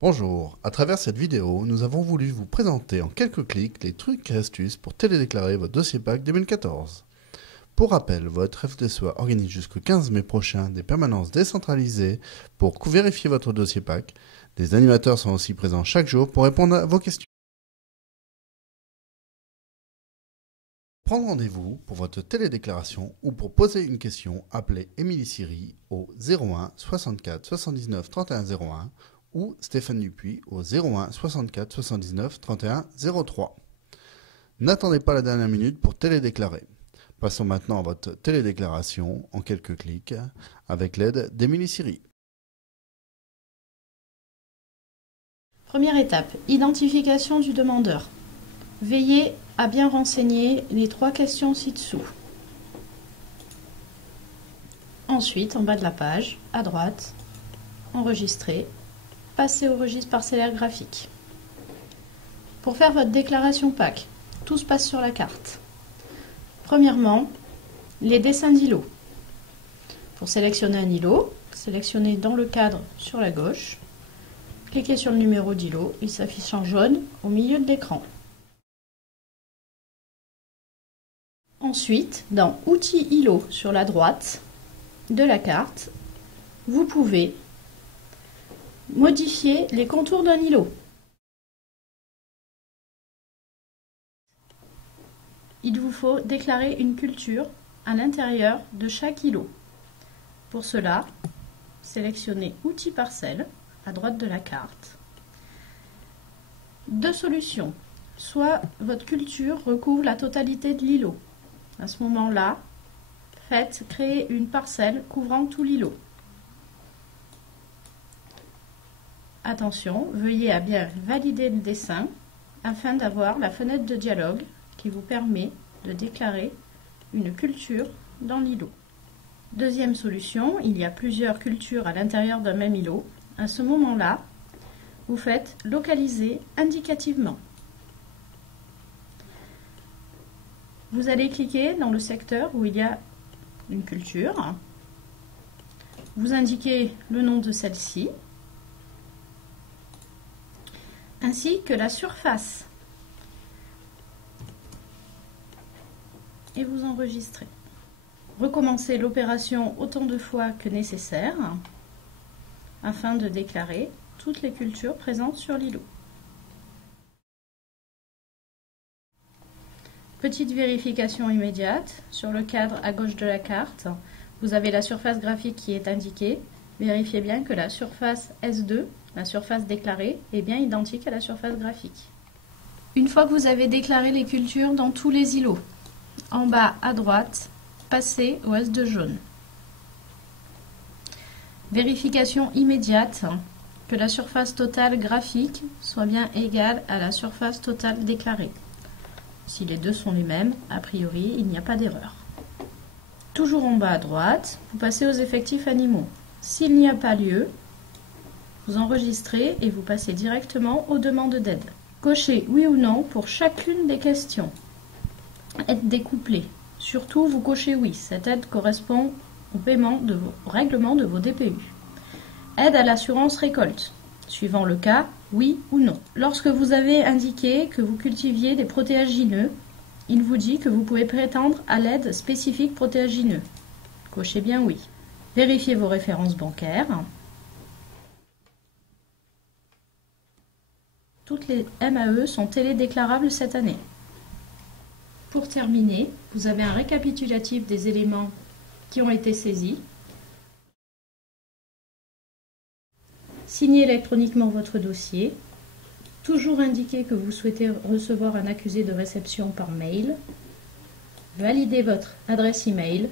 Bonjour, à travers cette vidéo, nous avons voulu vous présenter en quelques clics les trucs et astuces pour télédéclarer votre dossier PAC 2014. Pour rappel, votre FDSOA organise jusqu'au 15 mai prochain des permanences décentralisées pour vérifier votre dossier PAC. Des animateurs sont aussi présents chaque jour pour répondre à vos questions. Prendre rendez-vous pour votre télédéclaration ou pour poser une question, appelez Émilie Siri au 01 64 79 31 01 ou Stéphane Dupuis au 01 64 79 31 03. N'attendez pas la dernière minute pour télédéclarer. Passons maintenant à votre télédéclaration en quelques clics avec l'aide d'Émilie Siri. Première étape, identification du demandeur. Veillez à bien renseigner les 3 questions ci-dessous. Ensuite, en bas de la page, à droite, enregistrer, passez au registre parcellaire graphique. Pour faire votre déclaration PAC, tout se passe sur la carte. Premièrement, les dessins d'îlots. Pour sélectionner un îlot, sélectionnez dans le cadre sur la gauche, cliquez sur le numéro d'îlot, il s'affiche en jaune au milieu de l'écran. Ensuite, dans Outils îlot sur la droite de la carte, vous pouvez modifier les contours d'un îlot. Il vous faut déclarer une culture à l'intérieur de chaque îlot. Pour cela, sélectionnez Outils parcelles à droite de la carte. 2 solutions. Soit votre culture recouvre la totalité de l'îlot. À ce moment-là, faites créer une parcelle couvrant tout l'îlot. Attention, veuillez à bien valider le dessin afin d'avoir la fenêtre de dialogue qui vous permet de déclarer une culture dans l'îlot. Deuxième solution, il y a plusieurs cultures à l'intérieur d'un même îlot. À ce moment-là, vous faites localiser indicativement. Vous allez cliquer dans le secteur où il y a une culture. Vous indiquez le nom de celle-ci, ainsi que la surface. Et vous enregistrez. Recommencez l'opération autant de fois que nécessaire afin de déclarer toutes les cultures présentes sur l'îlot. Petite vérification immédiate, sur le cadre à gauche de la carte, vous avez la surface graphique qui est indiquée. Vérifiez bien que la surface S2, la surface déclarée, est bien identique à la surface graphique. Une fois que vous avez déclaré les cultures dans tous les îlots, en bas à droite, passez au S2 jaune. Vérification immédiate que la surface totale graphique soit bien égale à la surface totale déclarée. Si les deux sont les mêmes, a priori, il n'y a pas d'erreur. Toujours en bas à droite, vous passez aux effectifs animaux. S'il n'y a pas lieu, vous enregistrez et vous passez directement aux demandes d'aide. Cochez oui ou non pour chacune des questions. Aide découplée. Surtout, vous cochez oui. Cette aide correspond au paiement au règlement de vos DPU. Aide à l'assurance récolte. Suivant le cas, oui ou non. Lorsque vous avez indiqué que vous cultiviez des protéagineux, il vous dit que vous pouvez prétendre à l'aide spécifique protéagineux. Cochez bien oui. Vérifiez vos références bancaires. Toutes les MAE sont télédéclarables cette année. Pour terminer, vous avez un récapitulatif des éléments qui ont été saisis. Signez électroniquement votre dossier. Toujours indiquer que vous souhaitez recevoir un accusé de réception par mail. Validez votre adresse email.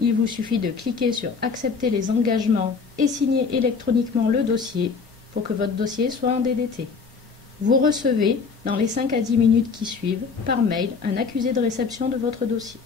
Il vous suffit de cliquer sur Accepter les engagements et signer électroniquement le dossier pour que votre dossier soit en DDT. Vous recevez, dans les 5 à 10 minutes qui suivent, par mail, un accusé de réception de votre dossier.